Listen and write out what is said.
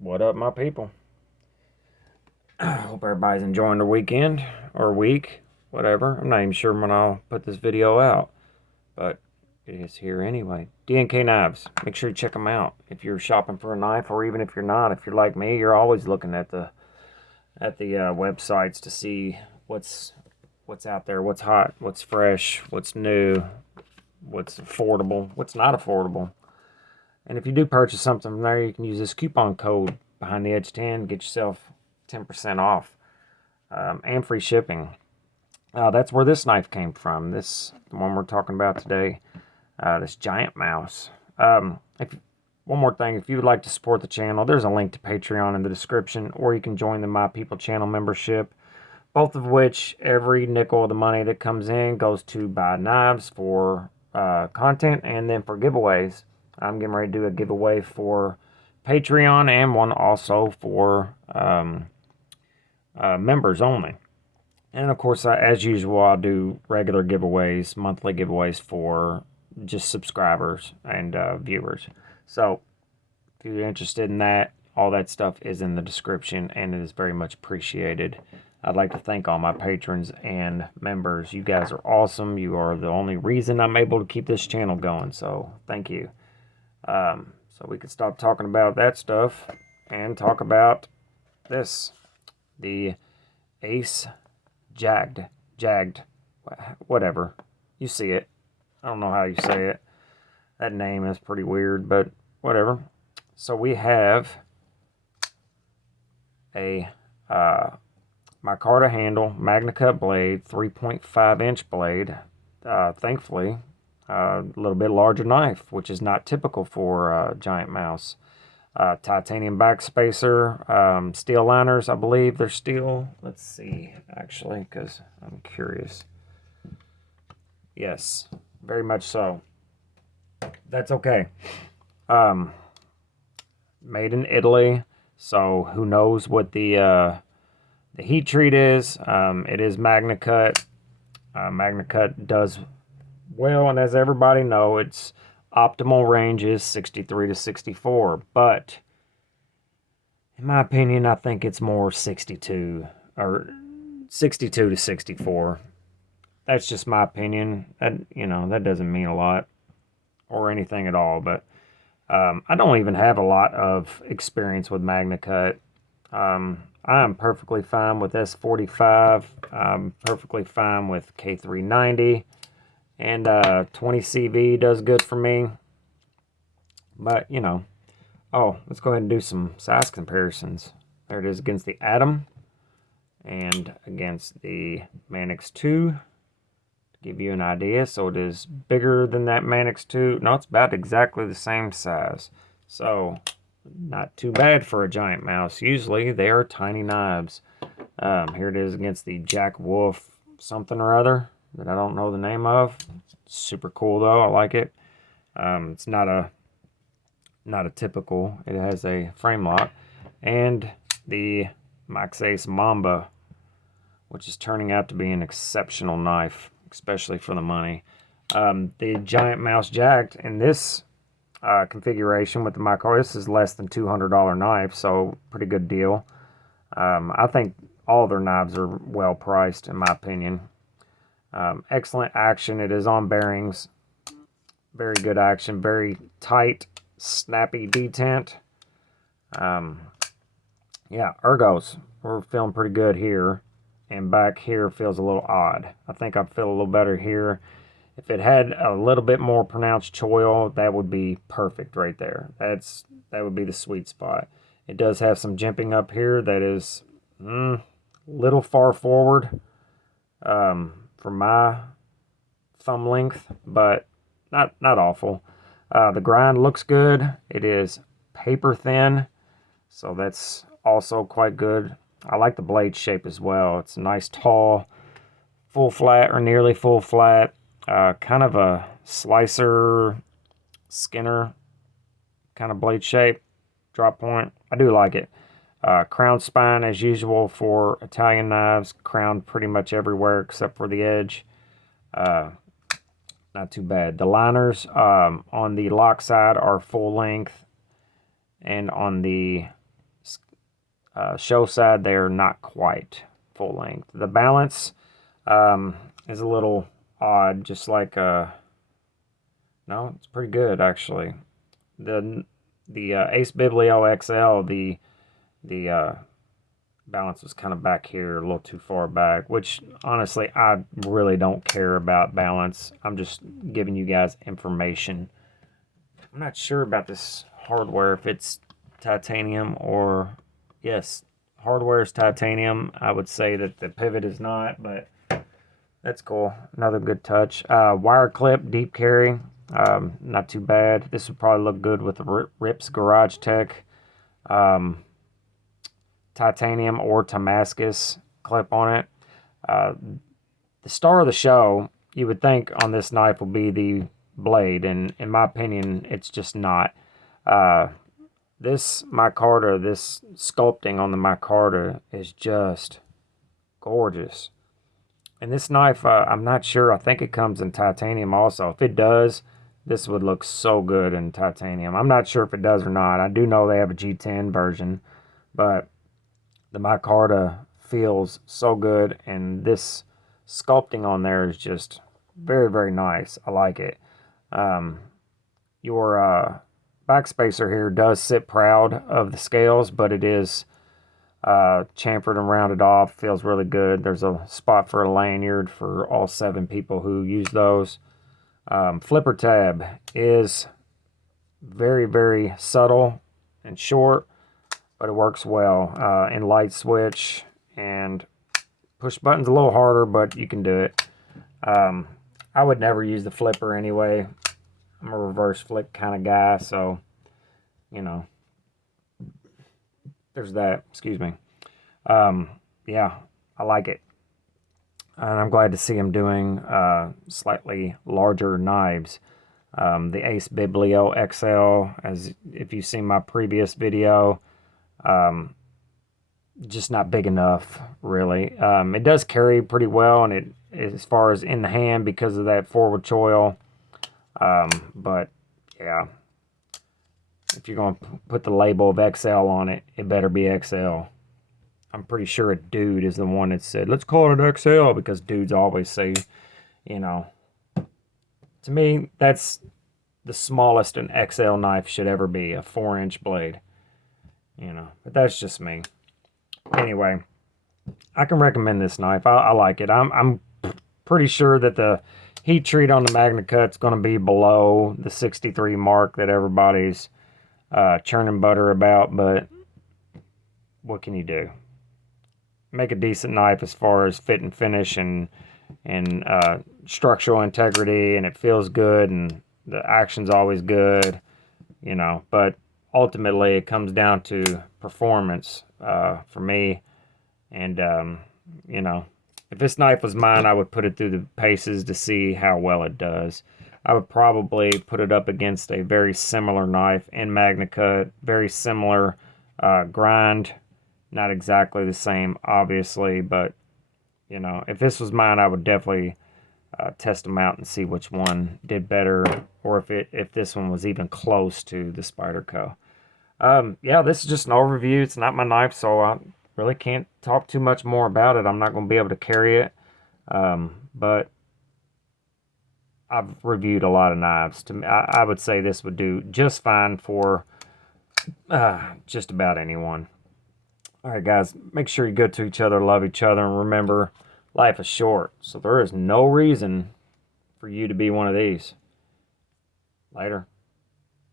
What up, my people? Hope everybody's enjoying the weekend or week, whatever. I'm not even sure when I'll put this video out, but it is here anyway. DNK Knives. Make sure you check them out. If you're shopping for a knife, or even if you're not, if you're like me, you're always looking at the websites to see what's out there, what's hot, what's fresh, what's new, what's affordable, what's not affordable. And if you do purchase something from there, you can use this coupon code behind the edge 10, get yourself 10% off and free shipping. That's where this knife came from. The one we're talking about today, this Giantmouse. One more thing, if you would like to support the channel, there's a link to Patreon in the description, or you can join the My People channel membership. Both of which, every nickel of the money that comes in goes to buy knives for content and then for giveaways. I'm getting ready to do a giveaway for Patreon and one also for members only. And of course, as usual, I'll do regular giveaways, monthly giveaways for just subscribers and viewers. So if you're interested in that, all that stuff is in the description, and it is very much appreciated. I'd like to thank all my patrons and members. You guys are awesome. You are the only reason I'm able to keep this channel going, so thank you. So we can stop talking about that stuff and talk about this. The Ace Jagt, whatever. You see it. I don't know how you say it. That name is pretty weird, but whatever. So we have a micarta handle, Magna Cut blade, 3.5-inch blade. Thankfully, a little bit larger knife, which is not typical for Giantmouse. Titanium backspacer, steel liners, I believe they're steel. Let's see, actually, because I'm curious. Yes, very much so. That's okay. Made in Italy, so who knows what the heat treat is. It is Magna Cut. Magna Cut does well, and as everybody know, its optimal range is 63 to 64, but in my opinion, I think it's more 62 or 62 to 64. That's just my opinion. That doesn't mean a lot or anything at all, but I don't even have a lot of experience with Magna Cut. I'm perfectly fine with S45. I'm perfectly fine with K390. And 20 CV does good for me. But, let's go ahead and do some size comparisons. There it is against the Atom and against the Manix 2. To give you an idea, so it is bigger than that Manix 2. No, it's about exactly the same size. So, not too bad for a Giantmouse. Usually, they are tiny knives. Here it is against the Jack Wolf something or other that I don't know the name of. Super cool though. I like it. It's not a typical. It has a frame lock, and the Giantmouse Ace Mamba, which is turning out to be an exceptional knife, especially for the money. The Giantmouse Jagt in this configuration with the micarta, this is less than $200 knife, so pretty good deal. I think all their knives are well priced in my opinion. Excellent action. It is on bearings. Very good action. Very tight, snappy detent. Yeah, ergos. We're feeling pretty good here. And back here feels a little odd. I think I feel a little better here. If it had a little bit more pronounced choil, that would be perfect right there. That would be the sweet spot. It does have some jimping up here that is little far forward for my thumb length, but not awful. The grind looks good. It is paper thin, so that's also quite good. I like the blade shape as well. It's a nice tall, full flat or nearly full flat, kind of a slicer, skinner kind of blade shape, drop point. I do like it. Crown spine as usual for Italian knives, crowned pretty much everywhere except for the edge. Not too bad. The liners on the lock side are full length, and on the show side, they are not quite full length. The balance is a little odd, just like no, it's pretty good actually. The Ace Biblio XL, the balance was kind of back here, a little too far back, which honestly I really don't care about balance. I'm just giving you guys information. I'm not sure about this hardware, if it's titanium or, yes, hardware is titanium. I would say that the pivot is not, but that's cool. Another good touch. Wire clip, deep carry, not too bad. This would probably look good with the Rips Garage Tech titanium or Damascus clip on it. The star of the show, you would think on this knife, will be the blade, and in my opinion, it's just not. This micarta, this sculpting on the micarta is just gorgeous. And this knife, I'm not sure. I think it comes in titanium also. If it does, this would look so good in titanium. I'm not sure if it does or not. I do know they have a G10 version, but the micarta feels so good, and this sculpting on there is just very, very nice. I like it. Your backspacer here does sit proud of the scales, but it is chamfered and rounded off. Feels really good. There's a spot for a lanyard for all 7 people who use those. Flipper tab is very, very subtle and short, but it works well. In light switch, and push buttons a little harder, but you can do it. I would never use the flipper anyway. I'm a reverse flick kind of guy, so, you know, there's that. Excuse me. Yeah, I like it. And I'm glad to see him doing slightly larger knives. The Ace Biblio XL, as if you've seen my previous video, just not big enough, really. It does carry pretty well, and it, as far as in the hand, because of that forward choil. But yeah, if you're going to put the label of XL on it, it better be XL. I'm pretty sure a dude is the one that said, let's call it XL, because dudes always say, you know, to me, that's the smallest an XL knife should ever be, a 4-inch blade, you know, but that's just me. Anyway, I can recommend this knife. I like it. I'm pretty sure that the heat treat on the MagnaCut's going to be below the 63 mark that everybody's churning butter about, but what can you do? Make a decent knife as far as fit and finish and structural integrity, and it feels good, and the action's always good, you know, but ultimately it comes down to performance for me. And you know, if this knife was mine, I would put it through the paces to see how well it does. I would probably put it up against a very similar knife in MagnaCut, very similar grind, not exactly the same, obviously, but, you know, if this was mine, I would definitely test them out and see which one did better, or if this one was even close to the Spyderco. Yeah, this is just an overview. It's not my knife, so I really can't talk too much more about it. I'm not going to be able to carry it, but I've reviewed a lot of knives. To me, I would say this would do just fine for just about anyone. All right, guys, make sure you good to each other, love each other, and remember, life is short, so there is no reason for you to be one of these. Later.